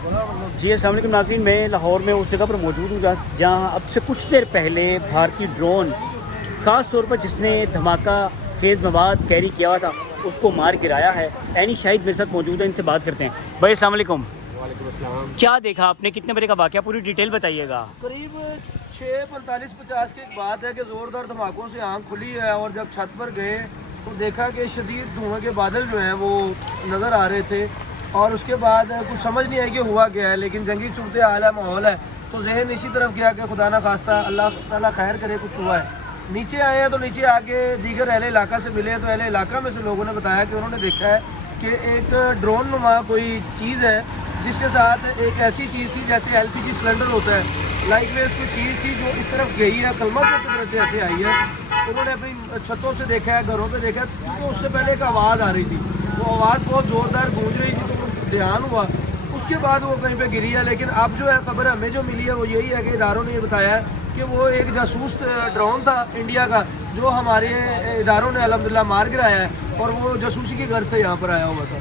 جی السلام علیکم ناظرین، میں لاہور میں اس جگہ پر موجود ہوں جہاں اب سے کچھ دیر پہلے بھارتی ڈرون خاص طور پر جس نے دھماکہ خیز مواد کیری کیا ہوا تھا اس کو مار گرایا ہے۔ عینی شاہد میرے ساتھ موجود ہے، ان سے بات کرتے ہیں۔ بھائی السلام علیکم۔ وعلیکم السلام۔ کیا دیکھا آپ نے، کتنے بجے کا واقعہ، پوری ڈیٹیل بتائیے گا۔ قریب 6:45-50 کی ایک بات ہے کہ زوردار دھماکوں سے آنکھ کھلی ہے، اور جب چھت پر گئے تو دیکھا کہ شدید دھوئیں کے بادل جو ہیں وہ نظر آ رہے تھے، اور اس کے بعد کچھ سمجھ نہیں آئی کہ ہوا کیا ہے، لیکن جنگی صورتحال ہے، ماحول ہے، تو ذہن اسی طرف گیا کہ خدا نہ خواستہ اللہ تعالیٰ خیر کرے کچھ ہوا ہے۔ نیچے آئے ہیں تو نیچے آ کے دیگر اہل علاقہ سے ملے تو اہل علاقہ میں سے لوگوں نے بتایا کہ انہوں نے دیکھا ہے کہ ایک ڈرون نما کوئی چیز ہے جس کے ساتھ ایک ایسی چیز تھی جیسے LPG سلنڈر ہوتا ہے، لائک ویس کوئی چیز تھی جو اس طرف گئی ہے، کلمہ چوک کی طرف سے ایسے آئی ہے۔ انہوں نے اپنی چھتوں سے دیکھا ہے، گھروں پہ دیکھا ہے، کیونکہ اس سے پہلے ایک آواز آ رہی تھی، وہ آواز بہت زوردار گونج رہی تھی، تو دھیان ہوا، اس کے بعد وہ کہیں پہ گری ہے۔ لیکن اب جو ہے خبر ہمیں جو ملی ہے وہ یہی ہے کہ اداروں نے یہ بتایا ہے کہ وہ ایک جاسوس ڈرون تھا انڈیا کا، جو ہمارے اداروں نے الحمدللہ مار گرایا ہے، اور وہ جاسوسی کے گھر سے یہاں پر آیا ہوا تھا۔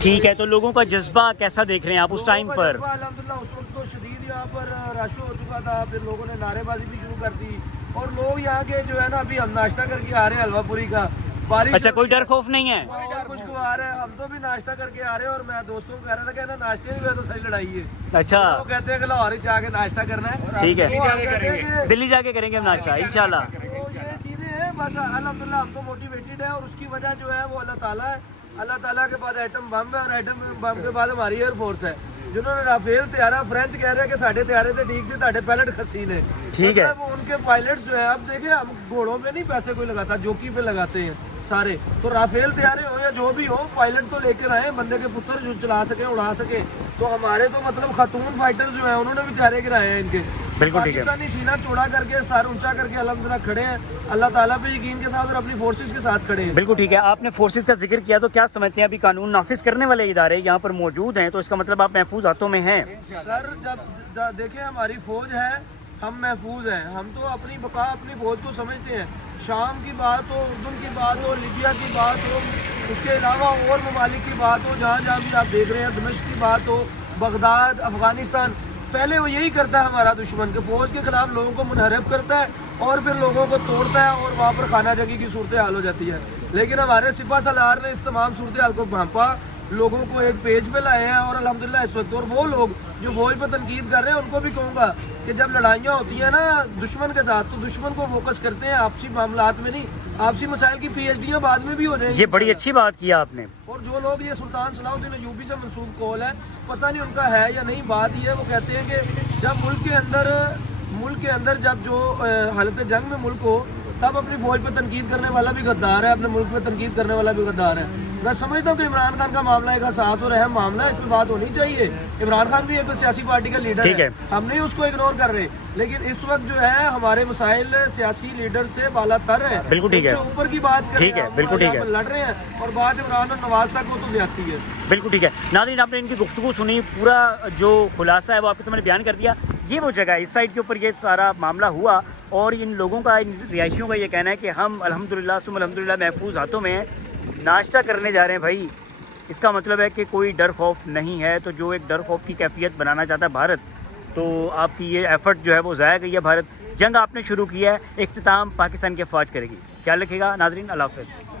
ٹھیک ہے، تو لوگوں کا جذبہ کیسا دیکھ رہے ہیں آپ اس ٹائم پر؟ الحمدللہ اس وقت تو شدید یہاں پر رش ہو چکا تھا، پھر لوگوں نے نعرے بازی بھی شروع کر دی، اور لوگ یہاں کے جو ہے نا، ابھی ہم ناشتہ کر کے آ رہے ہیں حلوہ پوری کا، بارش اچھا، کوئی ڈر خوف نہیں ہے؟ خوشگوار ہے، ہم تو بھی ناشتہ کر کے آ رہے ہیں، اور میں دوستوں کو کہہ رہا تھا کہ نا ناشتے میں تو صحیح لڑائی ہے۔ اچھا، وہ کہتے ہیں کہ لاہور ہی جا کے ناشتہ کرنا ہے، ٹھیک ہے، ہے دلی جا کے کریں گے ہم ناشتہ انشاءاللہ۔ تو یہ چیزیں ہیں بس، الحمدللہ ہم تو موٹیویٹڈ ہیں، اور اس کی وجہ جو ہے وہ اللہ تعالیٰ ہے۔ اللہ تعالیٰ کے بعد ایٹم بم ہے، اور ایٹم بم کے بعد ہماری ایئر فورس ہے، جنہوں نے رافیل طیارہ، فرینچ کہہ رہے ہیں کہ ساڑھے طیارے تھے ٹھیک سے، تاڑے پائلٹ خسی نے، ٹھیک ہے، ان کے پائلٹس جو ہے، اب دیکھیں ہم گھوڑوں پہ نہیں پیسے کوئی لگاتا، جوکی پہ لگاتے ہیں سارے، تو رافیل طیارے ہو یا جو بھی ہو، پائلٹ تو لے کے رہے بندے کے پتر جو چلا سکے، اڑا سکے، تو ہمارے تو مطلب خاتون فائٹر جو ہیں انہوں نے بھی طیارے گرائے ہیں ان کے۔ بالکل ٹھیک ہے، پاکستانی سینہ چوڑا کر کے، سر اونچا کر کے الحمدللہ کھڑے ہیں، اللہ تعالیٰ پہ یقین کے ساتھ اور اپنی فورسز کے ساتھ کھڑے ہیں۔ بالکل ٹھیک ہے۔ آپ نے فورسز کا ذکر کیا، تو کیا سمجھتے ہیں ابھی قانون نافذ کرنے والے ادارے یہاں پر موجود ہیں، تو اس کا مطلب آپ محفوظ ہاتھوں میں ہیں؟ سر جب دیکھیں ہماری فوج ہے، ہم محفوظ ہیں، ہم تو اپنی بقا اپنی فوج کو سمجھتے ہیں، شام کی بات ہو، اردن کی بات ہو، لیبیا کی بات ہو، اس کے علاوہ اور ممالک کی بات ہو، جہاں جہاں بھی آپ دیکھ رہے ہیں، دمشق کی بات ہو، بغداد، افغانستان، پہلے وہ یہی کرتا ہے ہمارا دشمن، کہ فوج کے خلاف لوگوں کو منحرف کرتا ہے اور پھر لوگوں کو توڑتا ہے، اور وہاں پر خانہ جنگی کی صورتحال ہو جاتی ہے۔ لیکن ہمارے سپہ سالار نے اس تمام صورتحال کو بھانپا، لوگوں کو ایک پیج پہ لائے ہیں، اور الحمدللہ اس وقت، اور وہ لوگ جو فوج پہ تنقید کر رہے ہیں ان کو بھی کہوں گا کہ جب لڑائیاں ہوتی ہیں نا دشمن کے ساتھ، تو دشمن کو فوکس کرتے ہیں، آپسی معاملات میں نہیں۔ آپسی مسائل کی PhD بعد میں بھی ہو جائیں گی۔ یہ بڑی اچھی بات کیا آپ نے۔ اور جو لوگ یہ سلطان صلاح الدین ایوبی سے منسوب قول ہے، پتہ نہیں ان کا ہے یا نہیں، بات یہ ہے وہ کہتے ہیں کہ جب ملک کے اندر جب جو حالت جنگ میں ملک ہو، تب اپنی فوج پہ تنقید کرنے والا بھی غدار ہے، اپنے ملک پہ تنقید کرنے والا بھی غدار ہے۔ میں سمجھتا ہوں کہ عمران خان کا معاملہ ایک حساس اور اہم معاملہ ہے، اس پہ بات ہونی چاہیے۔ عمران خان بھی ایک سیاسی پارٹی کا لیڈر ہے، ہم نہیں اس کو اگنور کر رہے، لیکن اس وقت جو ہے ہمارے مسائل سیاسی لیڈر سے بالا تر ہے۔ بالکل ٹھیک ہے، اوپر کی بات کر رہے ہیں، بالکل ٹھیک ہے، لڑ رہے ہیں، اور بات عمران اور نواز تک ہو تو زیادتی ہے۔ بالکل ٹھیک ہے۔ ناظرین، آپ نے ان کی گفتگو سنی، پورا جو خلاصہ ہے وہ آپ کے سامنے بیان کر دیا۔ یہ وہ جگہ ہے، اس سائڈ کے اوپر یہ سارا معاملہ ہوا، اور ان لوگوں کا، ان رہائشیوں کا یہ کہنا ہے کہ ہم الحمدللہ ثم الحمدللہ محفوظ ہاتھوں میں ہیں، ناشتہ کرنے جا رہے ہیں۔ بھائی اس کا مطلب ہے کہ کوئی ڈر خوف نہیں ہے، تو جو ایک ڈر خوف کی کیفیت بنانا چاہتا ہے بھارت، تو آپ کی یہ ایفرٹ جو ہے وہ ضائع گئی ہے۔ بھارت جنگ آپ نے شروع کی ہے، اختتام پاکستان کی فوج کرے گی۔ خیال رکھیے گا ناظرین، اللہ حافظ۔